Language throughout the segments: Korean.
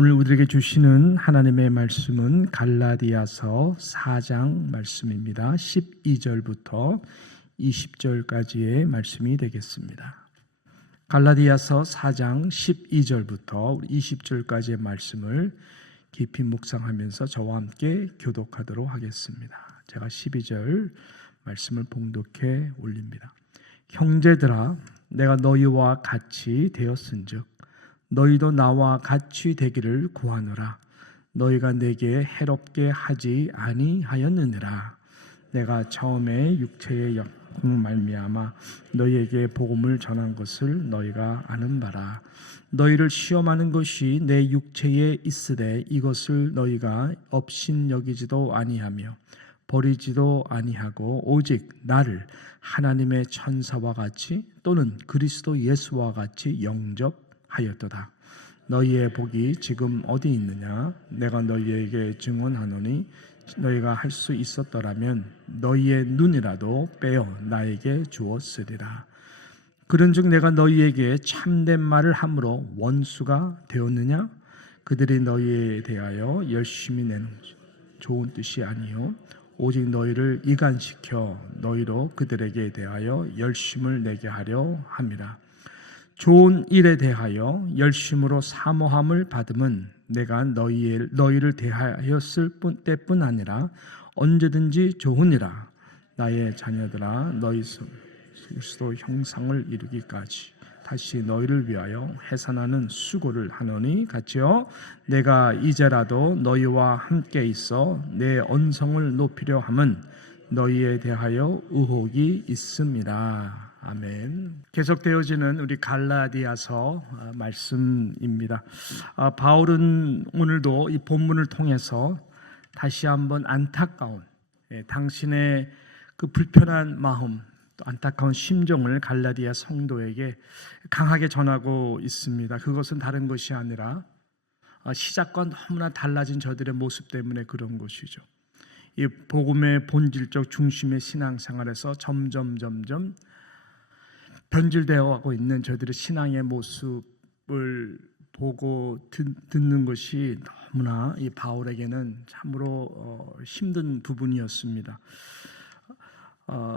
오늘 우리에게 주시는 하나님의 말씀은 갈라디아서 4장 말씀입니다. 12절부터 20절까지의 말씀이 되겠습니다. 갈라디아서 4장 12절부터 20절까지의 말씀을 깊이 묵상하면서 저와 함께 교독하도록 하겠습니다. 제가 12절 말씀을 봉독해 올립니다. 형제들아, 내가 너희와 같이 되었은즉 너희도 나와 같이 되기를 구하노라. 너희가 내게 해롭게 하지 아니하였느니라. 내가 처음에 육체의 약혼 말미암아 너희에게 복음을 전한 것을 너희가 아는 바라. 너희를 시험하는 것이 내 육체에 있으되 이것을 너희가 업신여기지도 아니하며 버리지도 아니하고 오직 나를 하나님의 천사와 같이 또는 그리스도 예수와 같이 영접하였도다. 너희의 복이 지금 어디 있느냐? 내가 너희에게 증언하노니 너희가 할 수 있었더라면 너희의 눈이라도 빼어 나에게 주었으리라. 그런즉 내가 너희에게 참된 말을 함으로 원수가 되었느냐? 그들이 너희에 대하여 열심히 내는 좋은 뜻이 아니요 오직 너희를 이간시켜 너희로 그들에게 대하여 열심을 내게 하려 함이라. 좋은 일에 대하여 열심으로 사모함을 받음은 내가 너희를 대하였을 때뿐 아니라 언제든지 좋으니라. 나의 자녀들아, 너희 그리스도 형상을 이루기까지 다시 너희를 위하여 해산하는 수고를 하노니 같이요. 내가 이제라도 너희와 함께 있어 내 언성을 높이려 함은 너희에 대하여 의혹이 있음이라. 아멘. 계속되어지는 우리 갈라디아서 말씀입니다. 바울은 오늘도 이 본문을 통해서 다시 한번 안타까운 당신의 그 불편한 마음, 또 안타까운 심정을 갈라디아 성도에게 강하게 전하고 있습니다. 그것은 다른 것이 아니라 시작과 너무나 달라진 저들의 모습 때문에 그런 것이죠. 이 복음의 본질적 중심의 신앙생활에서 점점 변질되어 가고 있는 저희들의 신앙의 모습을 보고 듣는 것이 너무나 이 바울에게는 참으로 힘든 부분이었습니다.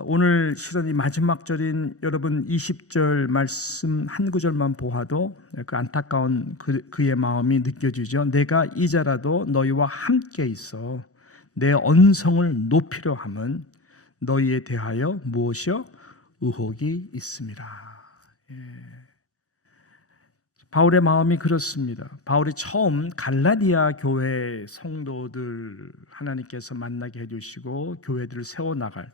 오늘 실은 이 마지막 절인 여러분 20절 말씀 한 구절만 보아도 그 안타까운 그의 마음이 느껴지죠. 내가 이제라도 너희와 함께 있어 내 언성을 높이려 함은 너희에 대하여 무엇이요? 의혹이 있습니다. 바울의 마음이 그렇습니다. 바울이 처음 갈라디아 교회 성도들 하나님께서 만나게 해주시고 교회들을 세워나갈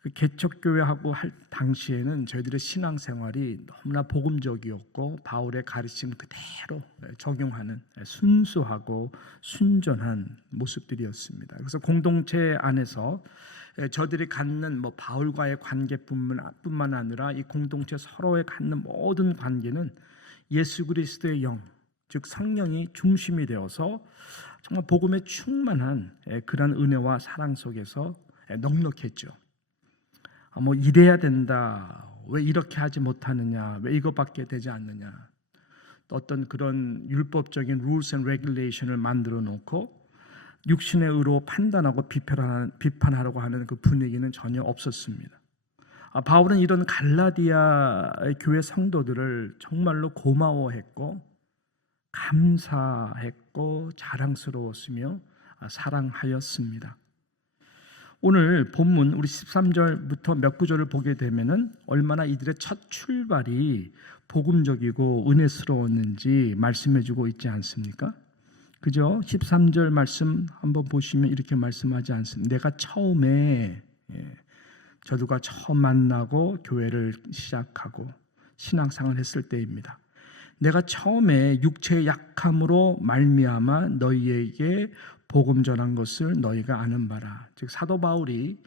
그 개척교회하고 할 당시에는 저희들의 신앙생활이 너무나 복음적이었고 바울의 가르침 그대로 적용하는 순수하고 순전한 모습들이었습니다. 그래서 공동체 안에서 저들이 갖는 바울과의 관계뿐만 아니라 이 공동체 서로에 갖는 모든 관계는 예수 그리스도의 영, 즉 성령이 중심이 되어서 정말 복음에 충만한 그런 은혜와 사랑 속에서 넉넉했죠. 이래야 된다. 왜 이렇게 하지 못하느냐? 왜 이것밖에 되지 않느냐? 또 어떤 그런 율법적인 rules and regulation을 만들어 놓고 육신의 의로 판단하고 비판하려고 하는 그 분위기는 전혀 없었습니다. 바울은 이런 갈라디아 교회 성도들을 정말로 고마워했고 감사했고 자랑스러웠으며 사랑하였습니다. 오늘 본문 우리 13절부터 몇 구절을 보게 되면은 얼마나 이들의 첫 출발이 복음적이고 은혜스러웠는지 말씀해주고 있지 않습니까? 그죠? 13절 말씀 한번 보시면 이렇게 말씀하지 않습니까? 내가 처음에 저들과 처음 만나고 교회를 시작하고 신앙생활을 했을 때입니다. 내가 처음에 육체의 약함으로 말미암아 너희에게 복음 전한 것을 너희가 아는 바라. 즉 사도 바울이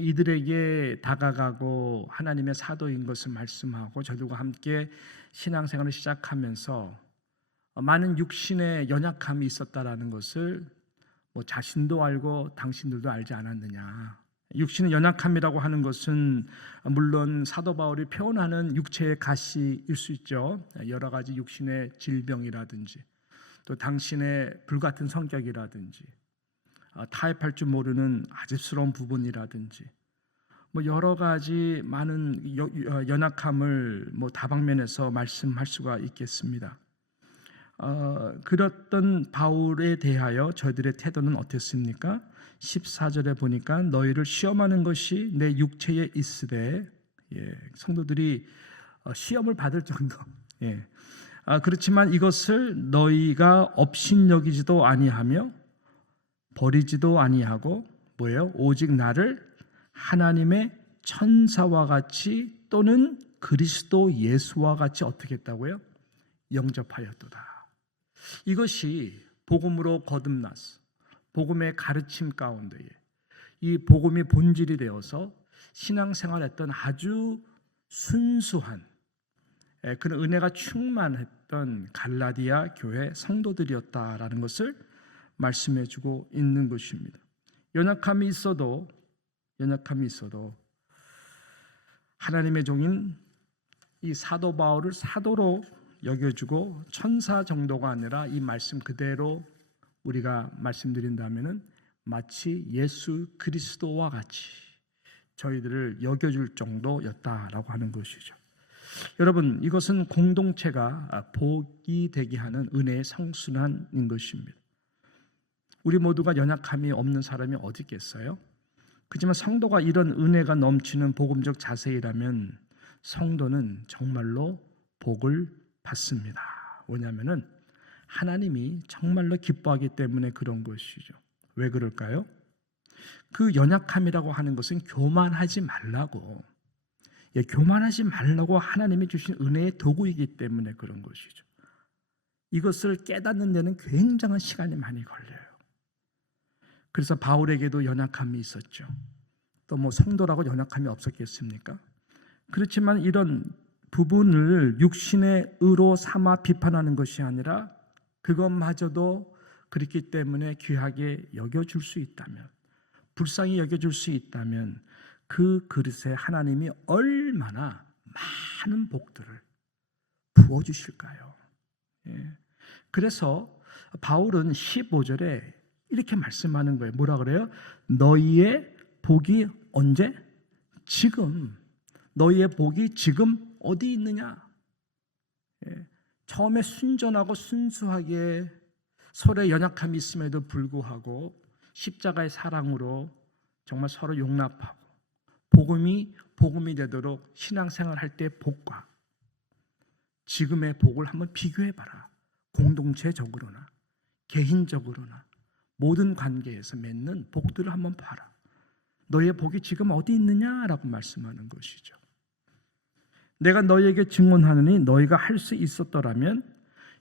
이들에게 다가가고 하나님의 사도인 것을 말씀하고 저들과 함께 신앙생활을 시작하면서 많은 육신의 연약함이 있었다라는 것을 자신도 알고 당신들도 알지 않았느냐. 육신의 연약함이라고 하는 것은 물론 사도 바울이 표현하는 육체의 가시일 수 있죠. 여러 가지 육신의 질병이라든지 또 당신의 불같은 성격이라든지 타협할 줄 모르는 아집스러운 부분이라든지 뭐 여러 가지 많은 연약함을 뭐 다방면에서 말씀할 수가 있겠습니다. 그랬던 바울에 대하여 저희들의 태도는 어땠습니까? 14절에 보니까 너희를 시험하는 것이 내 육체에 있으되, 성도들이 시험을 받을 정도. 그렇지만 이것을 너희가 업신여기지도 아니하며 버리지도 아니하고 뭐예요? 오직 나를 하나님의 천사와 같이 또는 그리스도 예수와 같이 어떻게 했다고요? 영접하였도다. 이것이 복음으로 거듭났어. 복음의 가르침 가운데에 이 복음이 본질이 되어서 신앙생활했던 아주 순수한 그런 은혜가 충만했던 갈라디아 교회 성도들이었다라는 것을 말씀해주고 있는 것입니다. 연약함이 있어도 하나님의 종인 이 사도 바울을 사도로 여겨주고 천사 정도가 아니라 이 말씀 그대로 우리가 말씀드린다면은 마치 예수 그리스도와 같이 저희들을 여겨줄 정도였다라고 하는 것이죠. 여러분, 이것은 공동체가 복이 되게 하는 은혜의 성순환인 것입니다. 우리 모두가 연약함이 없는 사람이 어디 있겠어요? 그렇지만 성도가 이런 은혜가 넘치는 복음적 자세이라면 성도는 정말로 복을 받습니다. 왜냐하면 하나님이 정말로 기뻐하기 때문에 그런 것이죠. 왜 그럴까요? 그 연약함이라고 하는 것은 교만하지 말라고, 교만하지 말라고 하나님이 주신 은혜의 도구이기 때문에 그런 것이죠. 이것을 깨닫는 데는 굉장한 시간이 많이 걸려요. 그래서 바울에게도 연약함이 있었죠. 또 뭐 성도라고 연약함이 없었겠습니까? 그렇지만 이런 부분을 육신의 의로 삼아 비판하는 것이 아니라 그것마저도 그렇기 때문에 귀하게 여겨줄 수 있다면, 불쌍히 여겨줄 수 있다면 그 그릇에 하나님이 얼마나 많은 복들을 부어주실까요? 그래서 바울은 15절에 이렇게 말씀하는 거예요. 뭐라 그래요? 너희의 복이 언제? 지금. 너희의 복이 지금 어디 있느냐? 처음에 순전하고 순수하게 서로의 연약함이 있음에도 불구하고 십자가의 사랑으로 정말 서로 용납하고 복음이 되도록 신앙생활할 때의 복과 지금의 복을 한번 비교해봐라. 공동체적으로나 개인적으로나 모든 관계에서 맺는 복들을 한번 봐라. 너희의 복이 지금 어디 있느냐라고 말씀하는 것이죠. 내가 너희에게 증언하느니 너희가 할 수 있었더라면,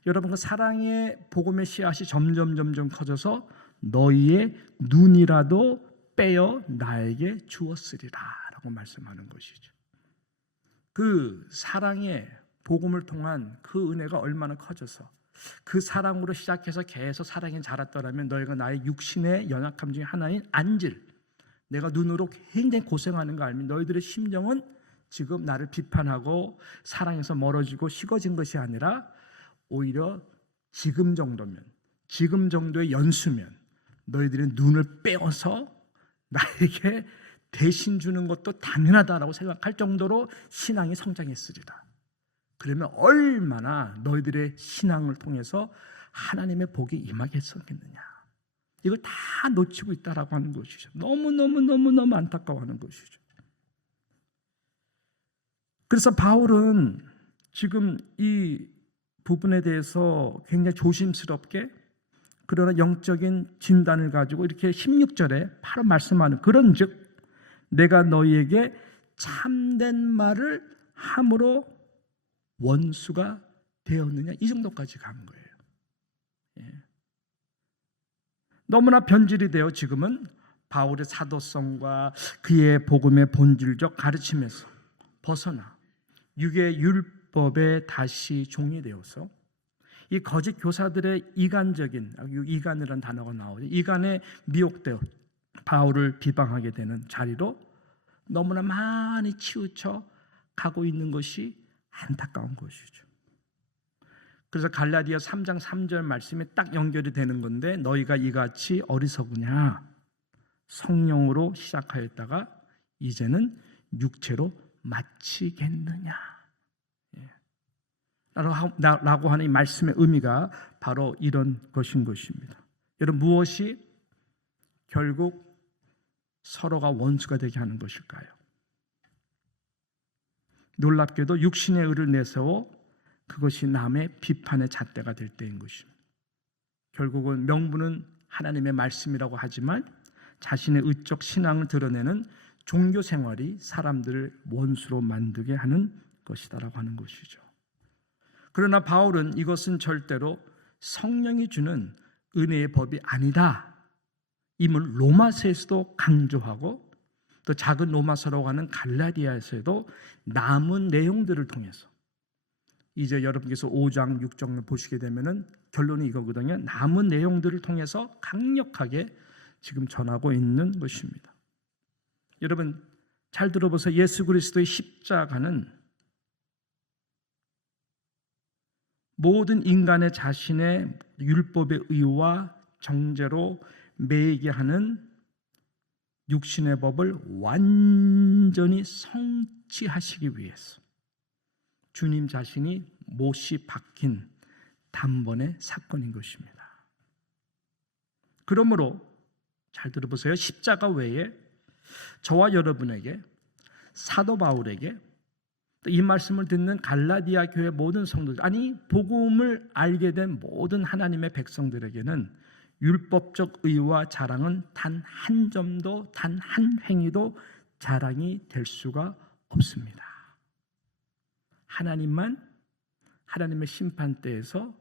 여러분 그 사랑의 복음의 씨앗이 점점 커져서 너희의 눈이라도 빼어 나에게 주었으리라 라고 말씀하는 것이죠. 그 사랑의 복음을 통한 그 은혜가 얼마나 커져서 그 사랑으로 시작해서 계속 사랑이 자랐더라면 너희가 나의 육신의 연약함 중에 하나인 안질, 내가 눈으로 굉장히 고생하는 거 알면 너희들의 심정은 지금 나를 비판하고 사랑에서 멀어지고 식어진 것이 아니라 오히려 지금 정도면, 지금 정도의 연수면 너희들의 눈을 빼어서 나에게 대신 주는 것도 당연하다라고 생각할 정도로 신앙이 성장했으리라. 그러면 얼마나 너희들의 신앙을 통해서 하나님의 복이 임하겠었겠느냐. 이걸 다 놓치고 있다라고 하는 것이죠. 너무 안타까워하는 것이죠. 그래서 바울은 지금 이 부분에 대해서 굉장히 조심스럽게 그러나 영적인 진단을 가지고 이렇게 16절에 바로 말씀하는, 그런즉 내가 너희에게 참된 말을 함으로 원수가 되었느냐, 이 정도까지 간 거예요. 너무나 변질이 되어 지금은 바울의 사도성과 그의 복음의 본질적 가르침에서 벗어나 육의 율법에 다시 종이되어서 이 거짓 교사들의 이간적인, 이간이라는 단어가 나오죠. 이간에 미혹되어 바울을 비방하게 되는 자리로 너무나 많이 치우쳐 가고 있는 것이 안타까운 것이죠. 그래서 갈라디아 3장 3절 말씀이 딱 연결이 되는 건데 너희가 이같이 어리석으냐 성령으로 시작하였다가 이제는 육체로 마치겠느냐 라고 하는 이 말씀의 의미가 바로 이런 것인 것입니다. 여러분 무엇이 결국 서로가 원수가 되게 하는 것일까요? 놀랍게도 육신의 의를 내세워 그것이 남의 비판의 잣대가 될 때인 것입니다. 결국은 명분은 하나님의 말씀이라고 하지만 자신의 의적 신앙을 드러내는 종교 생활이 사람들을 원수로 만들게 하는 것이다라고 하는 것이죠. 그러나 바울은 이것은 절대로 성령이 주는 은혜의 법이 아니다 임을 로마서에서도 강조하고 또 작은 로마서라고 하는 갈라디아에서도 남은 내용들을 통해서 이제 여러분께서 5장 6장을 보시게 되면은 결론이 이거거든요. 남은 내용들을 통해서 강력하게 지금 전하고 있는 것입니다. 여러분 잘 들어보세요. 예수 그리스도의 십자가는 모든 인간의 자신의 율법의 의와 정죄로 매이게 하는 육신의 법을 완전히 성취하시기 위해서 주님 자신이 못이 박힌 단번의 사건인 것입니다. 그러므로 잘 들어보세요. 십자가 외에 저와 여러분에게 사도 바울에게 이 말씀을 듣는 갈라디아 교회 모든 성도들 아니 복음을 알게 된 모든 하나님의 백성들에게는 율법적 의와 자랑은 단 한 점도 단 한 행위도 자랑이 될 수가 없습니다. 하나님만 하나님의 심판대에서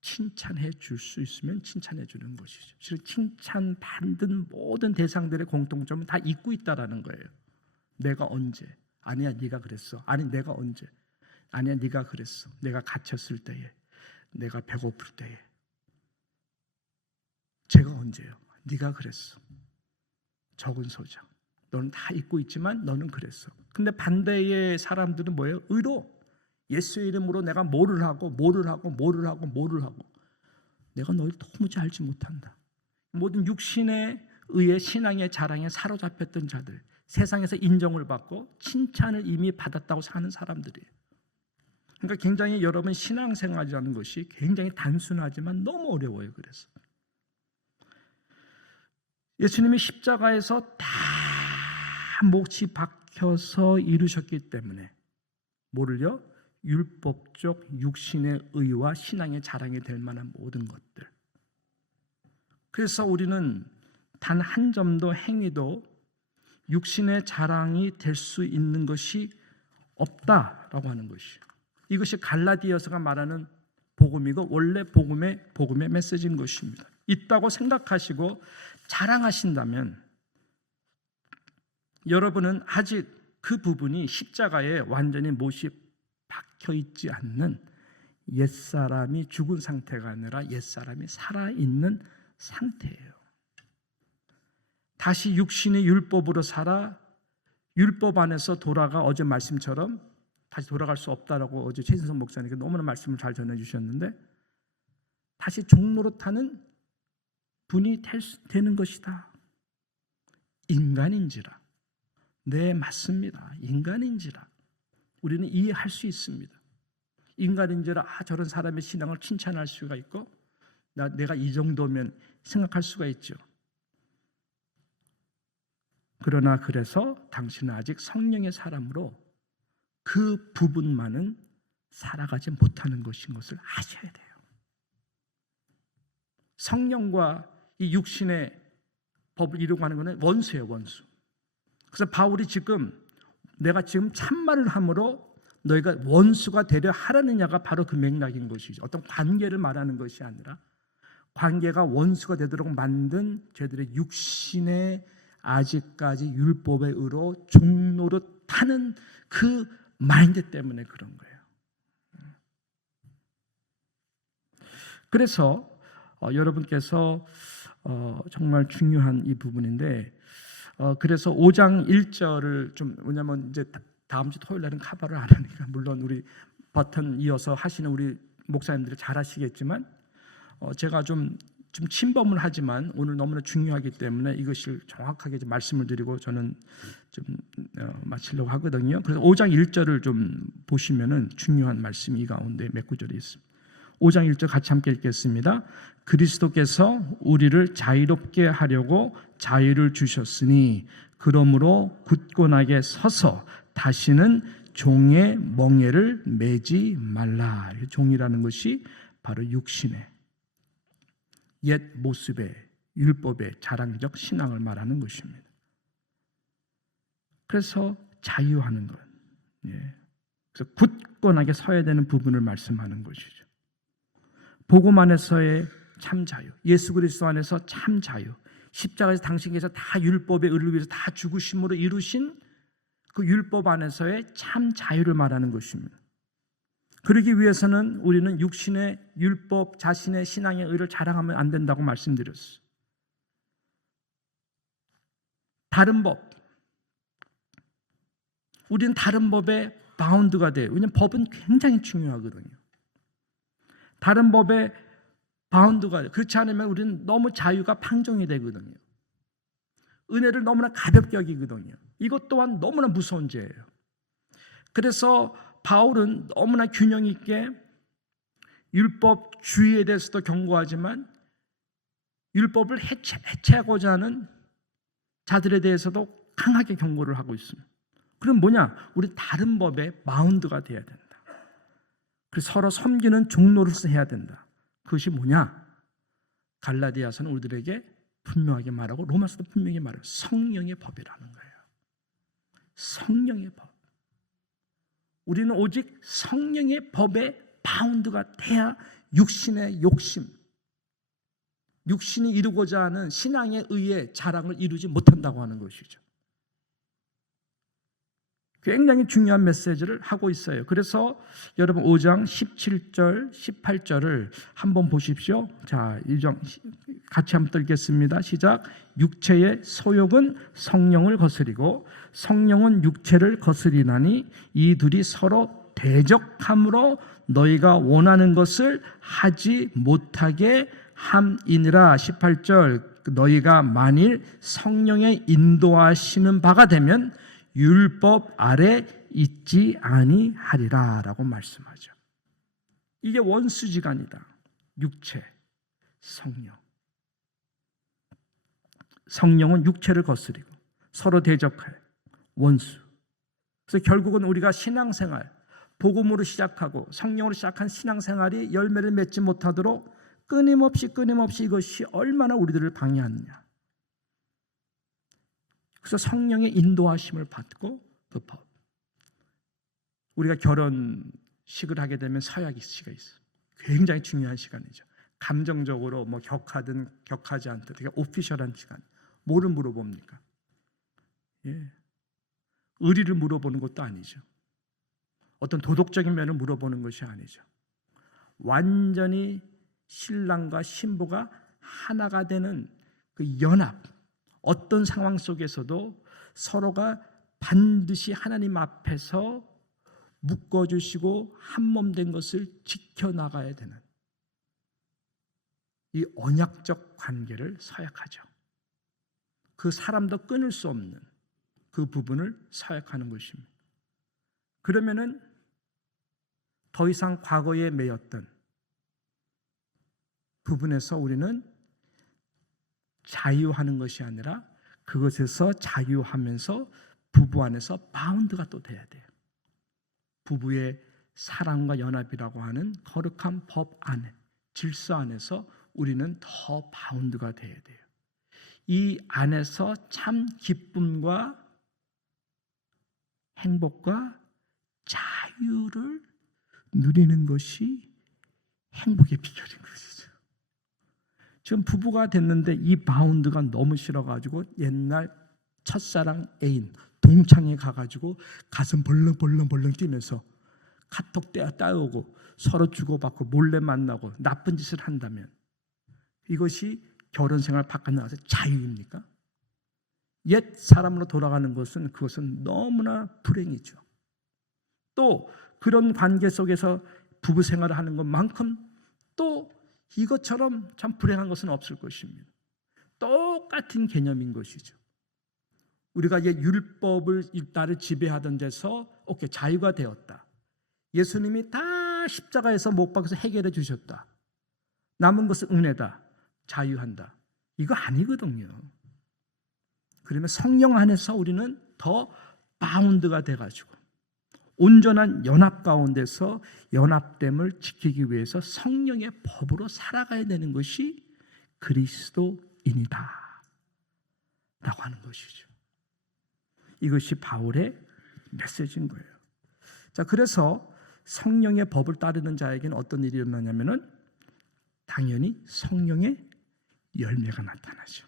칭찬해 줄 수 있으면 칭찬해 주는 것이죠. 실은 칭찬받는 모든 대상들의 공통점은 다 잊고 있다라는 거예요. 내가 언제? 아니야 네가 그랬어. 아니 내가 언제? 아니야 네가 그랬어. 내가 갇혔을 때에, 내가 배고플 때에. 제가 언제요? 네가 그랬어. 적은 소장. 너는 다 잊고 있지만 너는 그랬어. 근데 반대의 사람들은 뭐예요? 의로 예수의 이름으로 내가 뭐를 하고 내가 너를 도무지 알지 못한다. 모든 육신의 의의 신앙의 자랑에 사로잡혔던 자들, 세상에서 인정을 받고 칭찬을 이미 받았다고 사는 사람들이에요. 그러니까 굉장히 여러분 신앙생활이라는 것이 굉장히 단순하지만 너무 어려워요. 그래서 예수님이 십자가에서 다 몫이 박혀서 이루셨기 때문에 뭐를요? 율법적 육신의 의와 신앙의 자랑이 될 만한 모든 것들. 그래서 우리는 단 한 점도 행위도 육신의 자랑이 될 수 있는 것이 없다라고 하는 것이에요. 이것이 갈라디아서가 말하는 복음이고 원래 복음의 메시지인 것입니다. 있다고 생각하시고 자랑하신다면 여러분은 아직 그 부분이 십자가에 완전히 못이 박혀 있지 않는 옛사람이 죽은 상태가 아니라 옛사람이 살아있는 상태예요. 다시 육신의 율법으로 살아 율법 안에서 돌아가 어제 말씀처럼 다시 돌아갈 수 없다라고 어제 최진성 목사님께 너무나 말씀을 잘 전해주셨는데 다시 종노릇하는 분이 되는 것이다. 인간인지라. 네, 맞습니다. 인간인지라. 우리는 이해할 수 있습니다. 인간인지라 저런 사람의 신앙을 칭찬할 수가 있고 내가 이 정도면 생각할 수가 있죠. 그러나 그래서 당신은 아직 성령의 사람으로 그 부분만은 살아가지 못하는 것인 것을 아셔야 돼요. 성령과 이 육신의 법을 이루고 하는 것은 원수예요, 원수. 그래서 바울이 내가 지금 참말을 함으로 너희가 원수가 되려 하라느냐가 바로 그 맥락인 것이죠. 어떤 관계를 말하는 것이 아니라 관계가 원수가 되도록 만든 저희들의 육신의 아직까지 율법의 의로 종노릇하는 그 마인드 때문에 그런 거예요. 그래서 여러분께서 정말 중요한 이 부분인데 그래서 5장 1절을 좀 왜냐하면 이제 다음 주 토요일 날은 카바를 안 하니까 물론 우리 버튼 이어서 하시는 우리 목사님들이 잘 아시겠지만 제가 좀 침범을 하지만 오늘 너무나 중요하기 때문에 이것을 정확하게 좀 말씀을 드리고 저는 좀 마치려고 하거든요. 그래서 5장 1절을 좀 보시면은 중요한 말씀이 이 가운데 몇 구절이 있습니다. 5장 1절 같이 함께 읽겠습니다. 그리스도께서 우리를 자유롭게 하려고 자유를 주셨으니 그러므로 굳건하게 서서 다시는 종의 멍에를 매지 말라. 종이라는 것이 바로 육신의 옛 모습의 율법의 자랑적 신앙을 말하는 것입니다. 그래서 자유하는 것, 그래서 굳건하게 서야 되는 부분을 말씀하는 것이죠. 복음 안에서의 참 자유, 예수 그리스도 안에서 참 자유, 십자가에서 당신께서 다 율법의 의를 위해서 다 죽으심으로 이루신 그 율법 안에서의 참 자유를 말하는 것입니다. 그러기 위해서는 우리는 육신의 율법, 자신의 신앙의 의를 자랑하면 안 된다고 말씀드렸어요. 다른 법, 우리는 다른 법에 바운드가 돼요. 왜냐하면 법은 굉장히 중요하거든요. 다른 법에 바운드가 돼요. 그렇지 않으면 우리는 너무 자유가 판정이 되거든요. 은혜를 너무나 가볍게 여기거든요. 이것 또한 너무나 무서운 죄예요. 그래서 바울은 너무나 균형 있게 율법 주의에 대해서도 경고하지만 율법을 해체하고자 하는 자들에 대해서도 강하게 경고를 하고 있습니다. 그럼 뭐냐? 우리 다른 법에 바운드가 돼야 된다. 그래서 서로 섬기는 종로로서 해야 된다. 그것이 뭐냐? 갈라디아서는 우리들에게 분명하게 말하고 로마서도 분명히 말해요. 성령의 법이라는 거예요. 성령의 법. 우리는 오직 성령의 법에 바운드가 돼야 육신의 욕심, 육신이 이루고자 하는 신앙의 의의 자랑을 이루지 못한다고 하는 것이죠. 굉장히 중요한 메시지를 하고 있어요. 그래서 여러분 5장 17절, 18절을 한번 보십시오. 자, 이 장 같이 한번 읽겠습니다. 시작. 육체의 소욕은 성령을 거스리고 성령은 육체를 거스리나니 이 둘이 서로 대적함으로 너희가 원하는 것을 하지 못하게 함이니라. 18절. 너희가 만일 성령의 인도하시는 바가 되면 율법 아래 있지 아니하리라 라고 말씀하죠. 이게 원수지간이다. 육체, 성령. 성령은 육체를 거스리고 서로 대적할 원수. 그래서 결국은 우리가 신앙생활, 복음으로 시작하고 성령으로 시작한 신앙생활이 열매를 맺지 못하도록 끊임없이 이것이 얼마나 우리들을 방해하느냐. 그래서 성령의 인도하심을 받고 그 법. 우리가 결혼식을 하게 되면 서약이 시가 있어요. 굉장히 중요한 시간이죠. 감정적으로 뭐 격하든 격하지 않든 되게 오피셜한 시간. 뭐를 물어봅니까? 의리를 물어보는 것도 아니죠. 어떤 도덕적인 면을 물어보는 것이 아니죠. 완전히 신랑과 신부가 하나가 되는 그 연합, 어떤 상황 속에서도 서로가 반드시 하나님 앞에서 묶어주시고 한몸된 것을 지켜나가야 되는 이 언약적 관계를 서약하죠. 그 사람도 끊을 수 없는 그 부분을 서약하는 것입니다. 그러면은 더 이상 과거에 매였던 부분에서 우리는 자유하는 것이 아니라 그것에서 자유하면서 부부 안에서 바운드가 또 돼야 돼요. 부부의 사랑과 연합이라고 하는 거룩한 법 안에, 질서 안에서 우리는 더 바운드가 돼야 돼요. 이 안에서 참 기쁨과 행복과 자유를 누리는 것이 행복의 비결인 것이죠. 지금 부부가 됐는데 이 바운드가 너무 싫어가지고 옛날 첫사랑 애인 동창회 가가지고 가슴 벌렁벌렁 뛰면서 카톡 따오고 서로 주고받고 몰래 만나고 나쁜 짓을 한다면 이것이 결혼생활 바깥 나가서 자유입니까? 옛 사람으로 돌아가는 것은 그것은 너무나 불행이죠. 또 그런 관계 속에서 부부 생활을 하는 것만큼 또 이것처럼 참 불행한 것은 없을 것입니다. 똑같은 개념인 것이죠. 우리가 이제 율법을 나를 지배하던 데서 오케이 자유가 되었다. 예수님이 다 십자가에서 못 박아서 해결해 주셨다. 남은 것은 은혜다. 자유한다. 이거 아니거든요. 그러면 성령 안에서 우리는 더 바운드가 돼가지고 온전한 연합 가운데서 연합됨을 지키기 위해서 성령의 법으로 살아가야 되는 것이 그리스도인이다 라고 하는 것이죠. 이것이 바울의 메시지인 거예요. 자, 그래서 성령의 법을 따르는 자에게는 어떤 일이 일어나냐면은 당연히 성령의 열매가 나타나죠.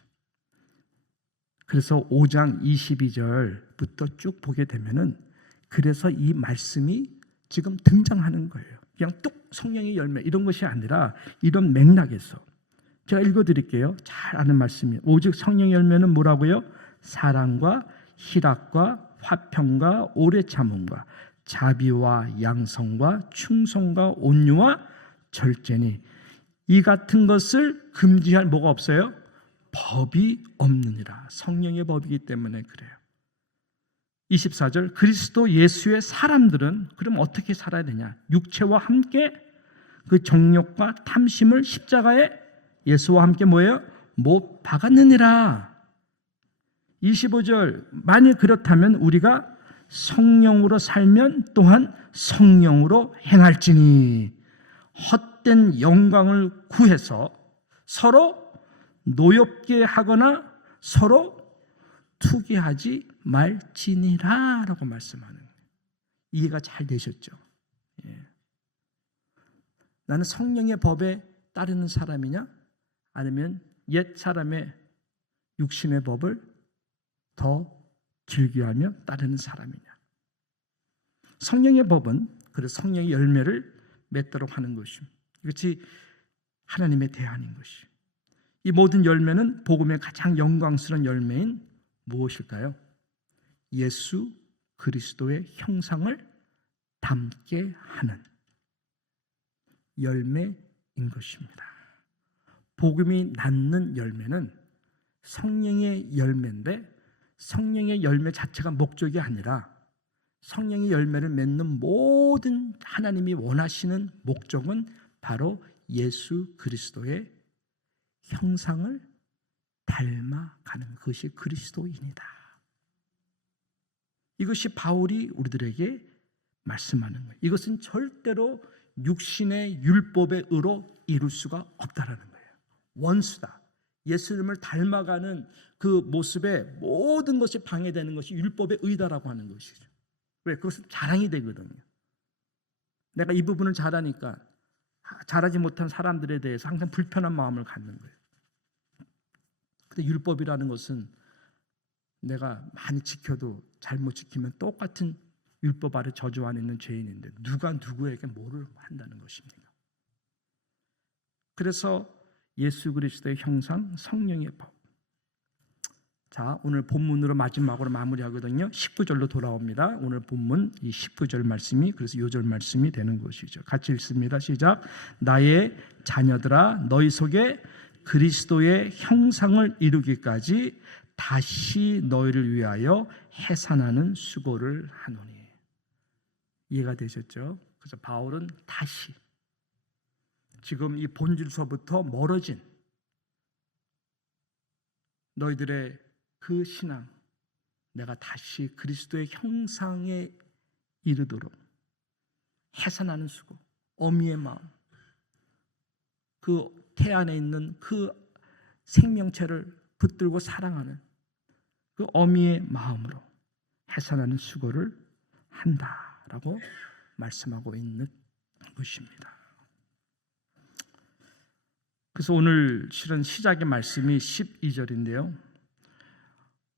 그래서 5장 22절부터 쭉 보게 되면은 그래서 이 말씀이 지금 등장하는 거예요. 그냥 뚝 성령의 열매 이런 것이 아니라 이런 맥락에서 제가 읽어드릴게요. 잘 아는 말씀이에요. 오직 성령의 열매는 뭐라고요? 사랑과 희락과 화평과 오래 참음과 자비와 양성과 충성과 온유와 절제니 이 같은 것을 금지할 뭐가 없어요? 법이 없느니라. 성령의 법이기 때문에 그래요. 24절 그리스도 예수의 사람들은 그럼 어떻게 살아야 되냐? 육체와 함께 그 정욕과 탐심을 십자가에 예수와 함께 뭐예요? 못 박았느니라. 25절 만일 그렇다면 우리가 성령으로 살면 또한 성령으로 행할지니 헛된 영광을 구해서 서로 노엽게 하거나 서로 투기하지 말지니라 라고 말씀하는 거예요. 이해가 잘 되셨죠? 예. 나는 성령의 법에 따르는 사람이냐 아니면 옛 사람의 육신의 법을 더 즐겨하며 따르는 사람이냐. 성령의 법은 그래서 성령의 열매를 맺도록 하는 것입니다. 이것이 하나님의 대안인 것이. 이 모든 열매는 복음의 가장 영광스러운 열매인 무엇일까요? 예수 그리스도의 형상을 담게 하는 열매인 것입니다. 복음이 낳는 열매는 성령의 열매인데 성령의 열매 자체가 목적이 아니라 성령의 열매를 맺는 모든 하나님이 원하시는 목적은 바로 예수 그리스도의 형상을 닮아가는 것이 그리스도인이다. 이것이 바울이 우리들에게 말씀하는 거예요. 이것은 절대로 육신의 율법의 의로 이룰 수가 없다라는 거예요. 원수다. 예수님을 닮아가는 그 모습에 모든 것이 방해되는 것이 율법의 의다라고 하는 것이죠. 왜? 그것은 자랑이 되거든요. 내가 이 부분을 잘하니까 잘하지 못한 사람들에 대해서 항상 불편한 마음을 갖는 거예요. 근데 율법이라는 것은 내가 많이 지켜도 잘못 지키면 똑같은 율법 아래 저주 안에 있는 죄인인데 누가 누구에게 뭐를 한다는 것입니까? 그래서 예수 그리스도의 형상, 성령의 법. 자, 오늘 본문으로 마지막으로 마무리하거든요. 19절로 돌아옵니다. 오늘 본문 이 19절 말씀이 그래서 요절 말씀이 되는 것이죠. 같이 읽습니다. 시작. 나의 자녀들아 너희 속에 그리스도의 형상을 이루기까지 다시 너희를 위하여 해산하는 수고를 하노니. 이해가 되셨죠? 그래서 바울은 다시 지금 이 본질서부터 멀어진 너희들의 그 신앙 내가 다시 그리스도의 형상에 이르도록 해산하는 수고, 어미의 마음, 그 태 안에 있는 그 생명체를 붙들고 사랑하는 그 어미의 마음으로 해산하는 수고를 한다라고 말씀하고 있는 것입니다. 그래서 오늘 실은 시작의 말씀이 12절인데요.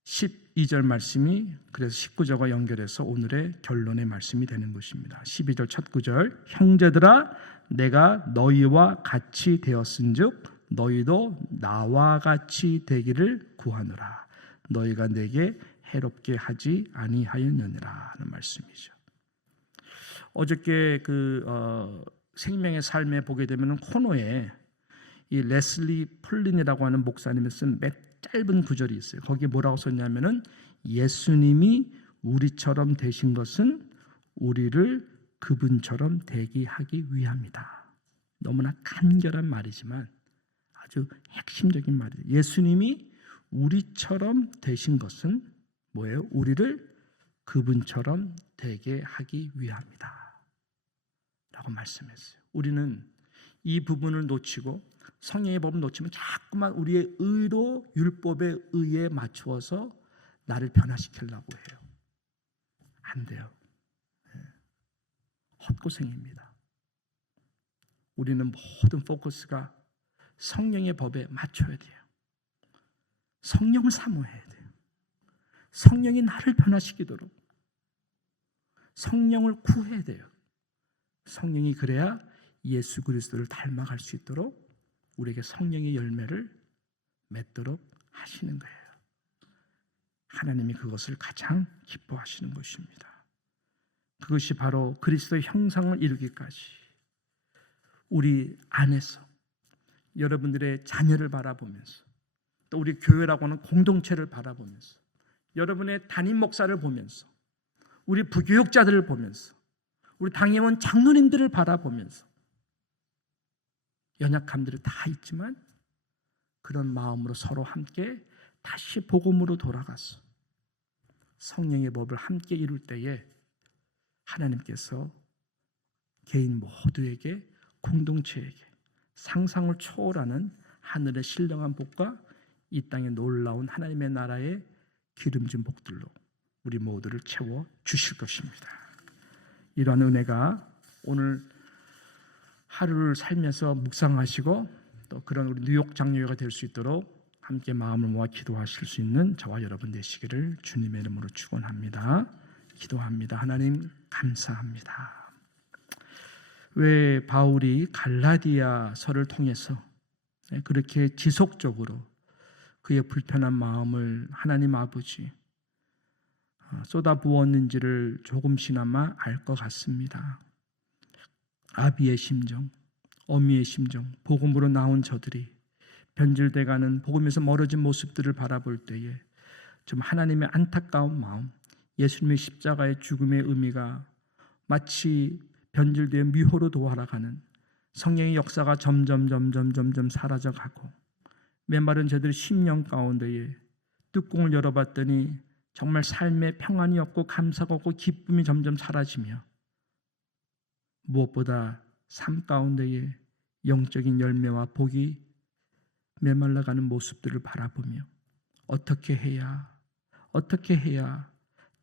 12절 말씀이 그래서 19절과 연결해서 오늘의 결론의 말씀이 되는 것입니다. 12절 첫 구절 형제들아 내가 너희와 같이 되었은즉 너희도 나와 같이 되기를 구하노라. 너희가 내게 해롭게 하지 아니하였느니라 하는 말씀이죠. 어저께 생명의 삶에 보게 되면 코너에 이 레슬리 폴린이라고 하는 목사님이 쓴 몇 짧은 구절이 있어요. 거기에 뭐라고 썼냐면은 예수님이 우리처럼 되신 것은 우리를 그분처럼 되게 하기 위함이다. 너무나 간결한 말이지만 아주 핵심적인 말이에요. 예수님이 우리처럼 되신 것은 뭐예요? 우리를 그분처럼 되게 하기 위함이다 라고 말씀했어요. 우리는 이 부분을 놓치고 성령의 법을 놓치면 자꾸만 우리의 의로 율법의 의에 맞추어서 나를 변화시키려고 해요. 안 돼요. 헛고생입니다. 우리는 모든 포커스가 성령의 법에 맞춰야 돼요. 성령을 사모해야 돼요. 성령이 나를 변화시키도록 성령을 구해야 돼요. 성령이 그래야 예수 그리스도를 닮아갈 수 있도록 우리에게 성령의 열매를 맺도록 하시는 거예요. 하나님이 그것을 가장 기뻐하시는 것입니다. 그것이 바로 그리스도의 형상을 이루기까지 우리 안에서 여러분들의 자녀를 바라보면서 또 우리 교회라고 하는 공동체를 바라보면서 여러분의 담임 목사를 보면서 우리 부교육자들을 보면서 우리 당회원 장로님들을 바라보면서 연약함들이 다 있지만 그런 마음으로 서로 함께 다시 복음으로 돌아가서 성령의 법을 함께 이룰 때에 하나님께서 개인 모두에게 공동체에게 상상을 초월하는 하늘의 신령한 복과 이 땅의 놀라운 하나님의 나라의 기름진 복들로 우리 모두를 채워 주실 것입니다. 이러한 은혜가 오늘 하루를 살면서 묵상하시고 또 그런 우리 뉴욕 장로회가 될 수 있도록 함께 마음을 모아 기도하실 수 있는 저와 여러분 되시기를 주님의 이름으로 축원합니다. 기도합니다. 하나님 감사합니다. 왜 바울이 갈라디아서를 통해서 그렇게 지속적으로 그의 불편한 마음을 하나님 아버지 쏟아부었는지를 조금씩나마 알 것 같습니다. 아비의 심정, 어미의 심정, 복음으로 나온 저들이 변질돼가는 복음에서 멀어진 모습들을 바라볼 때에 좀 하나님의 안타까운 마음, 예수님의 십자가의 죽음의 의미가 마치 변질되어 미호로 도활아가는 성령의 역사가 점점 사라져가고 메마른 저들의 심령 가운데에 뚜껑을 열어봤더니 정말 삶의 평안이 없고 감사가 없고 기쁨이 점점 사라지며 무엇보다 삶 가운데에 영적인 열매와 복이 메말라가는 모습들을 바라보며 어떻게 해야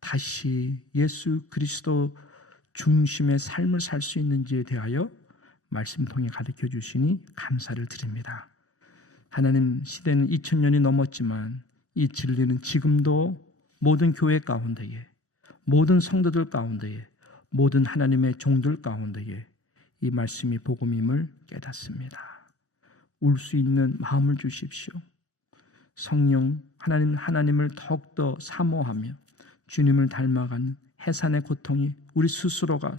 다시 예수 그리스도 중심의 삶을 살 수 있는지에 대하여 말씀 통해 가르쳐 주시니 감사를 드립니다. 하나님, 시대는 2000년이 넘었지만 이 진리는 지금도 모든 교회 가운데에, 모든 성도들 가운데에, 모든 하나님의 종들 가운데에 이 말씀이 복음임을 깨닫습니다. 울 수 있는 마음을 주십시오. 성령 하나님을 더욱더 사모하며 주님을 닮아가는 해산의 고통이 우리 스스로가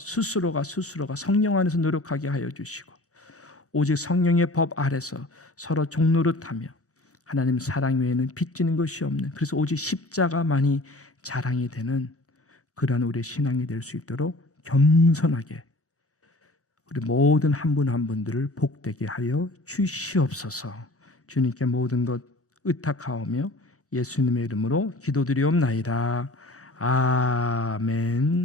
성령 안에서 노력하게 하여 주시고 오직 성령의 법 아래서 서로 종노릇하며 하나님 사랑 외에는 빚지는 것이 없는, 그래서 오직 십자가만이 자랑이 되는 그러한 우리의 신앙이 될 수 있도록 겸손하게 우리 모든 한 분 한 분들을 복되게 하여 주시옵소서. 주님께 모든 것 의탁하오며 예수님의 이름으로 기도드리옵나이다. 아멘.